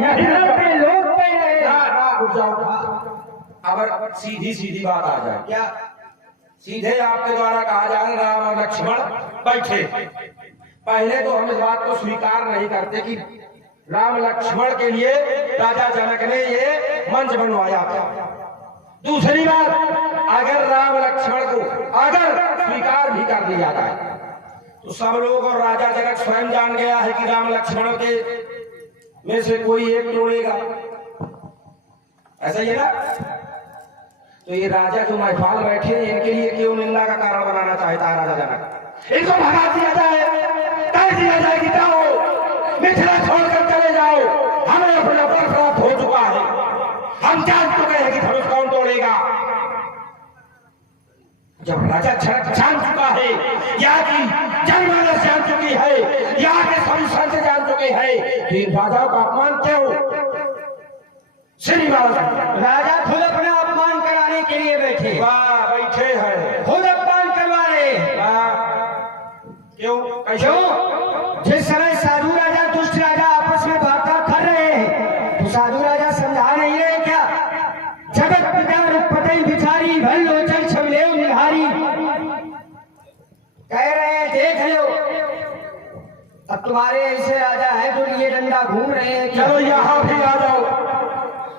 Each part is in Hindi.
लोग पे रहे। रुक जाओ। अब सीधी सीधी बात आ जाए, क्या सीधे आपके द्वारा कहा जा रहा राम और लक्ष्मण बैठे। पहले तो हम इस बात को स्वीकार नहीं करते कि राम लक्ष्मण के लिए राजा जनक ने ये मंच बनवाया था। दूसरी बात, अगर राम लक्ष्मण को अगर स्वीकार भी कर लिया जाए तो सब लोग और राजा जनक स्वयं जान गया है कि राम लक्ष्मण के में से कोई एक तोड़ेगा, ऐसा ही है ना। तो ये राजा जो महफाल बैठे इनके लिए क्यों निंदा का कारण बनाना चाहता है राजा जनक। इनको भगा दिया जाए, कह दिया जाए कि जाओ मिथिला छोड़कर चले जाओ, हमें अपना बल प्राप्त हो चुका है, हम जान चुके हैं कि धनुष कौन तोड़ेगा। जब राजा जनक जान चुका है, यहाँ की जनमानस जान चुकी है, यहाँ के सभी संत जान चुके हैं, फिर राजा का अपमान क्यों। श्रीनिवास राजा खुद अपना अपमान कराने के लिए बैठे। वाह, बैठे हैं, खुद अपमान करवा रहे। क्यों कैसे? जिस समय साधु राजा दुष्ट राजा आपस में वार्ता कर रहे हैं तो साधु राजा समझा नहीं रहे क्या? जगत पिता रुपति बिचारी भल लोचन छवलेव निहारी, कह रहे हैं देख लो अब तुम्हारे ऐसे राजा है जो लिए डंडा घूम रहे हैं। चलो यहाँ भी आ जाओ,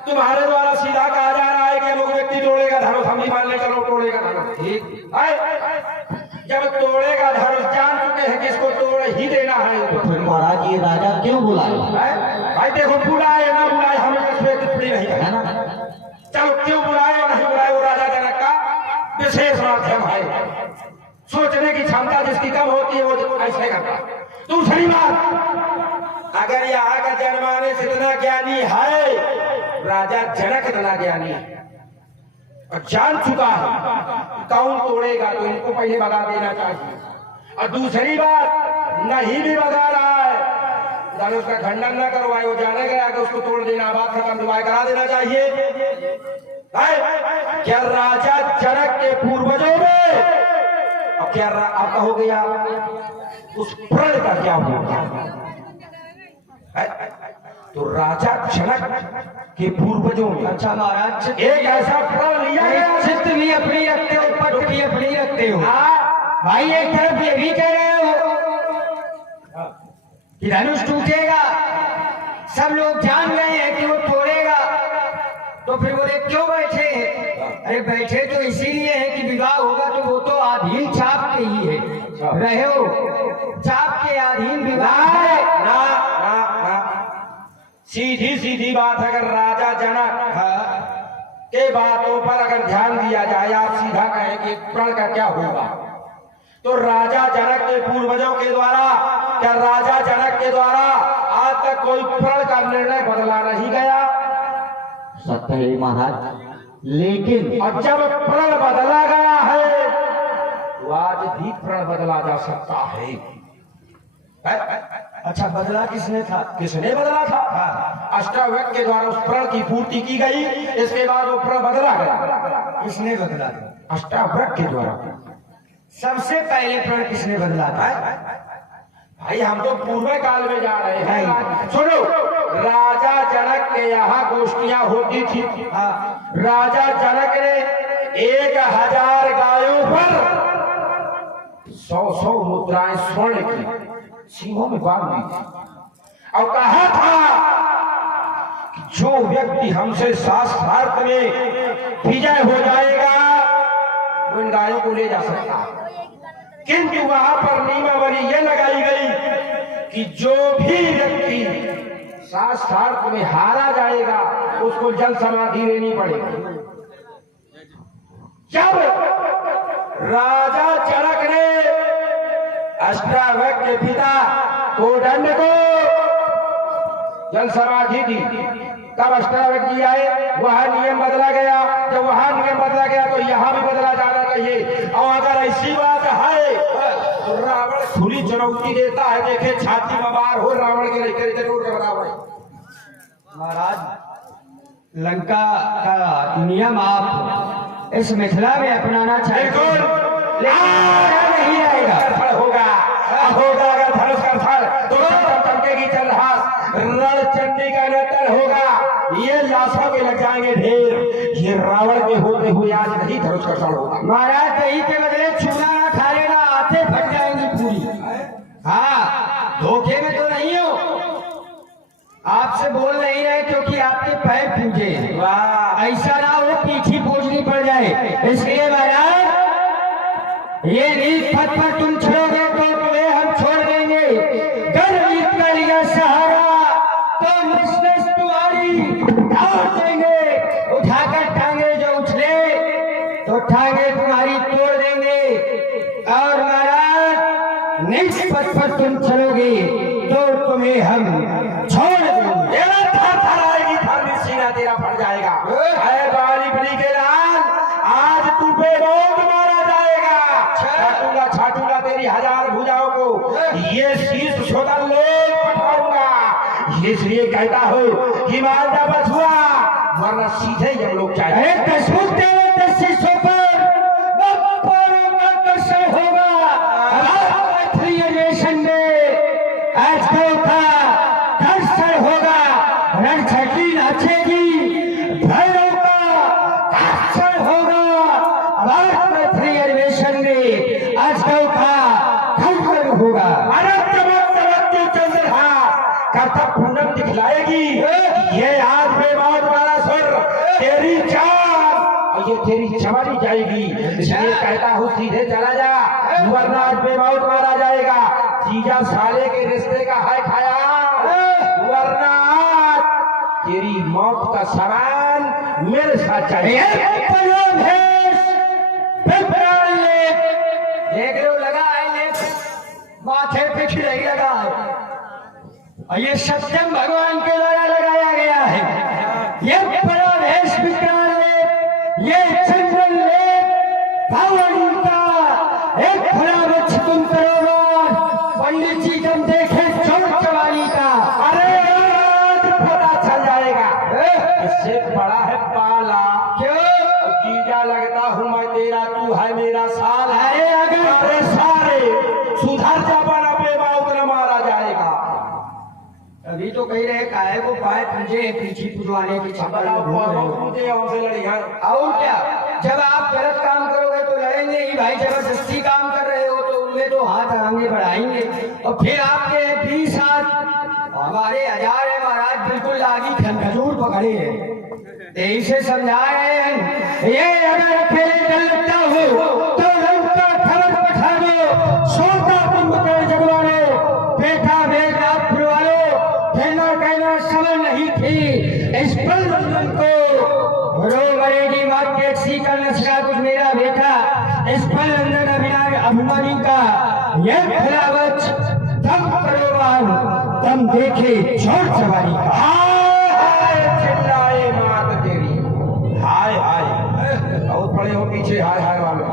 तुम्हारे द्वारा सीधा कहा जा रहा है कि अमुक व्यक्ति तोड़ेगा धनुष, हम ही मान ले चलो तोड़ेगा धनुष। ठीक है, जब तोड़ेगा धनुष जान चुके हैं कि इसको तोड़ ही देना है, तो फिर महाराज ये राजा क्यों बुलाए? भाई देखो, बुलाए ना बुलाए हमें इसमें टिप्पणी नहीं है ना। चलो क्यों बुलाए और नहीं बुलाए वो राजा जनक का विशेष माध्यम है, सोचने की क्षमता जिसकी कम होती है वो ऐसे करता। दूसरी बात, अगर यहाँ का जनमानस इतना ज्ञानी है, राजा जनक इतना ज्ञानी है और जान चुका है कौन तोड़ेगा, तो इनको पहले भगा देना चाहिए। और दूसरी बात, नहीं भी भगा रहा है, धनुष का खंडन न करवाए, वो जाने गया कि उसको तोड़ देना, बात खत्म, विवाह करा देना चाहिए। क्या राजा जनक के पूर्वजों में, और क्या आप कहोगे यार उस प्रण का क्या हुआ? तो राजा जनक के पूर्वजों में, अच्छा महाराज, एक ऐसा प्रण लिया गया। चित्त भी अपनी रखते हो, पट भी अपनी रखते हो। भाई एक तरफ ये भी कह रहे हो कि धनुष टूटेगा, सब लोग जान गए हैं कि वो तोड़ेगा, तो फिर बोले क्यों बैठे हैं? अरे बैठे तो इसीलिए है कि विवाह होगा तो वो तो अधीन चाप के ही है, रहे हो चाप के अधीन विवाह है। ना ना ना, सीधी सीधी बात, अगर राजा जनक के बातों पर अगर ध्यान दिया जाए, आप सीधा कहें कि प्रण का क्या होगा, तो राजा जनक के पूर्वजों के द्वारा, क्या राजा जनक के द्वारा आज तक कोई प्रण का निर्णय बदला नहीं गया? सत्य है महाराज, लेकिन और जब प्रण बदला गया है तो आज भी प्रण बदला जा सकता है। अच्छा, बदला किसने था? किसने बदला था? अष्टावक्र के द्वारा उस प्रण की पूर्ति की गई, इसके बाद वो प्रण बदला गया। किसने बदला था? अष्टावक्र के द्वारा। सबसे पहले प्रण किसने बदला था? भाई हम तो पूर्व काल में जा रहे हैं। सुनो, राजा जनक के यहाँ गोष्ठियां होती थी। राजा जनक ने 1000 गायों पर 100 मुद्राएं स्वर्ण की सींगों में बांध दी थी और कहा था कि जो व्यक्ति हमसे शास्त्रार्थ में विजय हो जाएगा वो इन गायों को ले जा सकता है। किंतु वहां पर नियमावली ये लगाई गई कि जो भी व्यक्ति शास्त्रार्थ में हारा जाएगा उसको जल समाधि लेनी पड़ेगी। जब राजा जनक ने अष्टावक्र के पिता कोदंड को जल समाधि दी, तब अष्टावक्र जी आए, वहां नियम बदला गया। जब वहां नियम बदला गया तो यहाँ भी बदला जाना चाहिए। और अगर ऐसी बात है तो रावण खुली चुनौती देता है, देखे छाती में बार हो रावण के जरूर के बराबर। महाराज, लंका का नियम आप इस मिथिला में अपनाना चाहिए। बिल्कुल, नहीं आएगा। फल होगा, होगा अगर धनुष का फल तो चमकेगी चंद्रहास, रण चंडी का नर्तन होगा, ये लाशों के लग जाएंगे ढेर। ये रावण के होते हुए आज नहीं धनुष का फल होगा। महाराज दही के बदले चूना ना खा लेना, आते फट जाएंगी पूरी। हाँ, धोखे में तो नहीं हो, आपसे बोल नहीं रहे क्योंकि आपके पैर पूजे हैं। वाह, ऐसा ना हो पीछी पूजनी पड़ जाए। इसलिए महाराज ये नीच पथ पर तुम छोड़ोगे तो तुम्हें हम छोड़ देंगे। गर्व का लिया सहारा तो नस तुम्हारी ढाल देंगे। उठाकर टांगे जो उछले तो टांगे तुम्हारी तोड़ देंगे। और महाराज नीच पथ पर तुम चलोगे तो तुम्हें हम छोड़ देंगे। थर-थराएगी धरनी, सीना तेरा फट जाएगा। अरे बाली बली के लाल, आज तू बेमौत मारा जाएगा। छाटूंगा छाटूंगा तेरी हजार भुजाओं को, ये शीश छोटा लोग पठाऊंगा। इसलिए कहता हूँ कि मालदा बछुआ, वरना सीधे ये लोग चाहे। शीशों पर बप्परों का दर्शन होगा। आजकल का दर्शन होगा। रणछटी नाचेगी, भैरव का दर्शन होगा। अधिवेशन में आजकल का दर्शन होगा। अरे चमक चमकती चंद्रहास कर्तव्य पूनम दिखलाएगी। ये आज बेमौत वाला सुर तेरी जान और ये तेरी चमड़ी जाएगी। इसलिए कहता हूँ सीधे चला जा, वरना आज बेमौत मारा जाएगा। जीजा साले के रिश्ते का है खाया, वरना आज तेरी मौत का सामान मेरे साथ चाहिए। देख लो लगा है, माथे पे खिलाई लगा है, और ये सत्यम भगवान के द्वारा लगाया गया है। ये बड़ा भेष विकराल लेप, ये चंदन लेप, पावनी का एक खड़ा वृक्ष तुम करोगे। पंडित जी जब देखे चोट चवाली का, अरे आज पता चल जाएगा इससे बड़ा है पाला। क्यों जीजा लगता हूँ मैं तेरा, तू है मेरा साल। अरे अगर अरे सारे सुधर जा, बना बेमौत न मारा जाएगा। अभी तो कह रहे काहे को पाए पूजे पीछी पुजवाने की छपा मुझे हमसे लड़ी है। और क्या, जब आप गलत काम करोगे तो लड़ेंगे ही भाई। जबरदस्ती काम कर रहे हो तो उनमें तो हाथ आगे बढ़ाएंगे। और फिर आपके 20 हाथ हमारे 1000 है महाराज, बिल्कुल लागी खजूर पकड़े हैं। यही से समझा रहे हैं, ये अगर अकेले डर लगता हो तो लंका खबर पठा दो, सोता कुंभकर्ण जगवा लो, बेटा मेघनाथ फिरवा लो। कहना कहना समझ नहीं थी इस पल को रो मरेगी माँ के सी का नशा कुछ मेरा बेटा। इस पल अंदर अभिमानी का यह खिलावच दम करोबार दम देखे छोड़ सवारी का। हाय चिल्लाए मात तेरी, हाय हाय और पड़े हो पीछे हाय हाय वालों।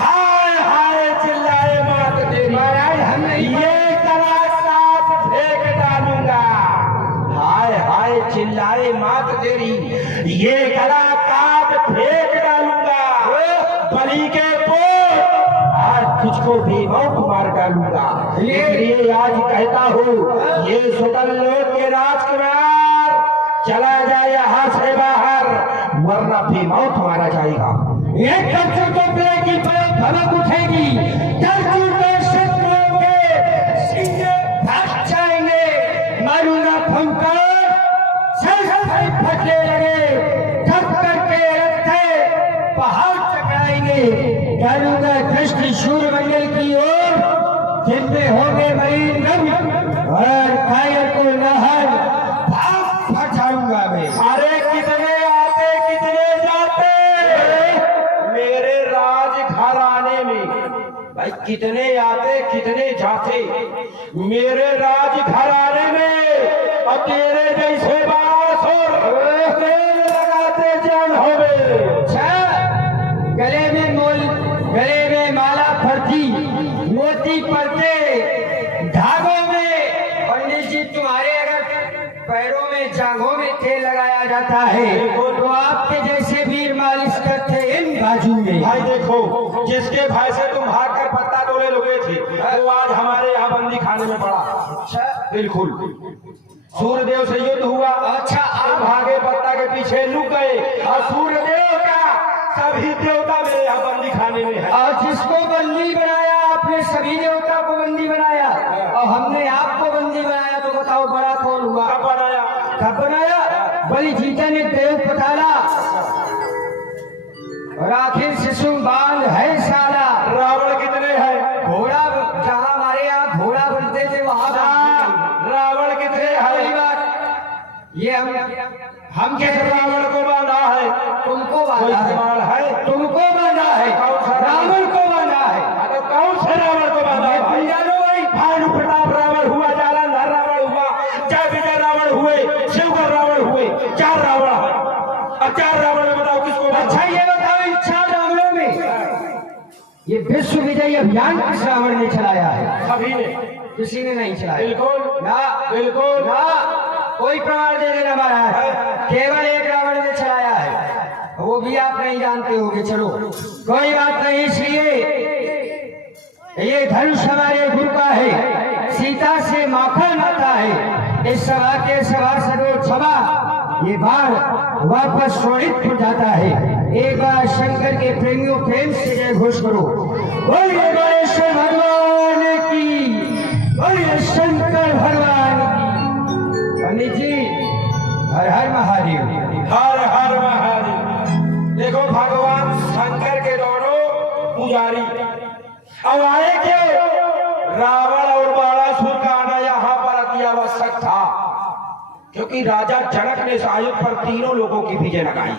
हाय हाय चिल्लाए मात तेरी, महाराज हम नहीं ये करासात फेंक डालूंगा। हाय हाय चिल्लाए मात तेरी, ये गला काट फेंक डालूंगा। बलि के पोत आज तुझको भी मौत मार डालूंगा। इसलिए आज कहता हूँ ये सुतल लोक के राजकुमार चला जाए यहाँ से बाहर, वरना भी मौत मारा जाएगा। ये कच्चों को की भड़क उठेगी, दर्जों के शत्रुओं के सीने फट जाएंगे। मारूंगा फंकार, सर फटने लगे, थक करके रखते पहाड़ टकराएंगे। डालूंगा दृष्टि शूर मंडल की ओर, जिनमें होंगे मरीन रंग और कायर को नहर भाग फटाऊंगा मैं। अरे कितने आते कितने जाते मेरे राज घराने में, भाई कितने आते कितने जाते मेरे राज घराने में, और तेरे जैसे बासुर लगाते जान होवे। गले में माला फरती, मोती पड़ते धागों में। पंडित जी तुम्हारे अगर पैरों में जांघों में तेल लगाया जाता है तो आपके जैसे वीर मालिश करते इन बाजू में। भाई देखो, जिसके भाई से तुम भाग कर पत्ता तोड़े लगे थे वो आज हमारे यहाँ बंदी खाने में पड़ा। अच्छा बिल्कुल, सूर्यदेव से युद्ध हुआ। अच्छा, आप भागे पत्ता के पीछे लुक गए और सूर्यदेव का सभी देवता मेरे यहाँ बंदी खाने में है। और जिसको बंदी बनाया आपने, सभी देवता को बंदी बनाया और हमने आपको बंदी बनाया, तो बताओ बड़ा कौन हुआ? कब बनाया? कब बनाया? बलि जीता ने देव पताला और आखिर शिशु बांध है साला। रावण कितने हैं? घोड़ा, जहाँ हमारे यहाँ घोड़ा बनते थे वहाँ रावण कितने बड़ी हैं? बात ये हम किस कहते हैं, रावण को बांधा है? तुमको कोई बांधा है, सवाल है? तुमको बांधा है, रावण को बांधा है। तो कौन से रावण को बांधा है? तुम जानो भाई, भानु प्रताप रावण हुआ, जालंधर रावण हुआ, जय विजय रावण हुए, शिवकर रावण हुए, 4 रावण है। अब 4 रावण में बताओ किसको? अच्छा ये बताओ, इन 4 रावणों में ये विश्व विजय अभियान किस रावण ने चलाया है? सभी ने। किसी ने नहीं चलाया। बिल्कुल ना, बिल्कुल ना, कोई प्रमाण दे देना महाराज, केवल एक रावण ने चलाया है, वो भी आप नहीं जानते होगे। चलो कोई बात नहीं, इसलिए ये धनुष हमारे गुरु का है, सीता से माखन आता है। इस सभा के सभासदों क्षमा, ये बार वापस शोणित हो जाता है। एक बार शंकर के प्रेमियों प्रेम से जय घोष करो, बोलिए गणेश भगवान की, बोलिए शंकर भगवान की। पंडित जी, हर हर महादेव। हर हर महादेव। देखो भगवान शंकर के दोनों पुजारी अब आए क्यों? रावण और बाणासुर का आना यहाँ पर अति आवश्यक था, क्योंकि राजा जनक ने सायुध पर तीनों लोगों की विजय लगाई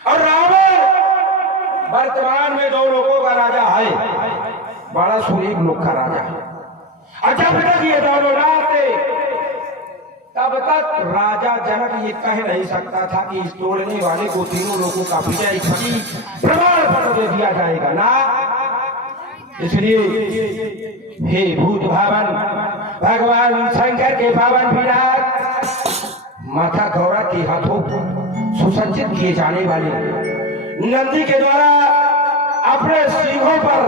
और रावण वर्तमान में 2 लोगों का राजा है, बाणासुर 1 लोक का राजा है। और जब तक ये दोनों ना आते तब तक राजा जनक ये कह नहीं सकता था कि इस तोड़ने वाले को तीनों लोगों का विजय प्रमाण पत्र दे दिया जाएगा ना। इसलिए हे भूत भावन भगवान शंकर के पावन विराट माता गौरा के हाथों सुसज्जित किए जाने वाले नंदी के द्वारा अपने सिंहों पर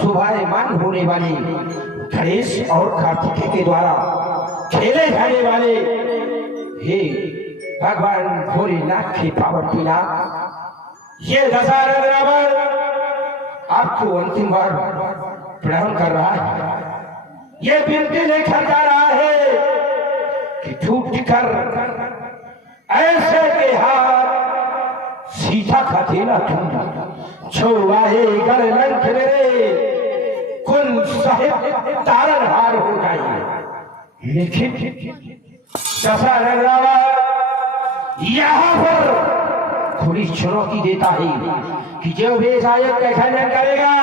शोभायमान होने वाले गणेश और कार्तिकेय के द्वारा खेले जाने वाले हे भगवान भोलेनाथ के पावन पिनाक ये दशहरा रावण आपको अंतिम बार प्रणाम कर रहा है। ये विनती लेकर जा रहा है कि टूट कर ऐसे के हाथ सीता का देना तुम जो आए गढ़ लंक रे कुल साहिब तारण हार हो जाइए। लेकिन दशहरा रावण यहाँ पर थोड़ी चुनौती देता है कि जो भी साहिब का खंडन करेगा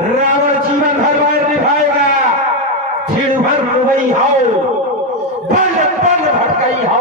रावण जीवन भर मार निभाएगा। फिर भर रुबई हाओ बंद बंद भटकई हाओ।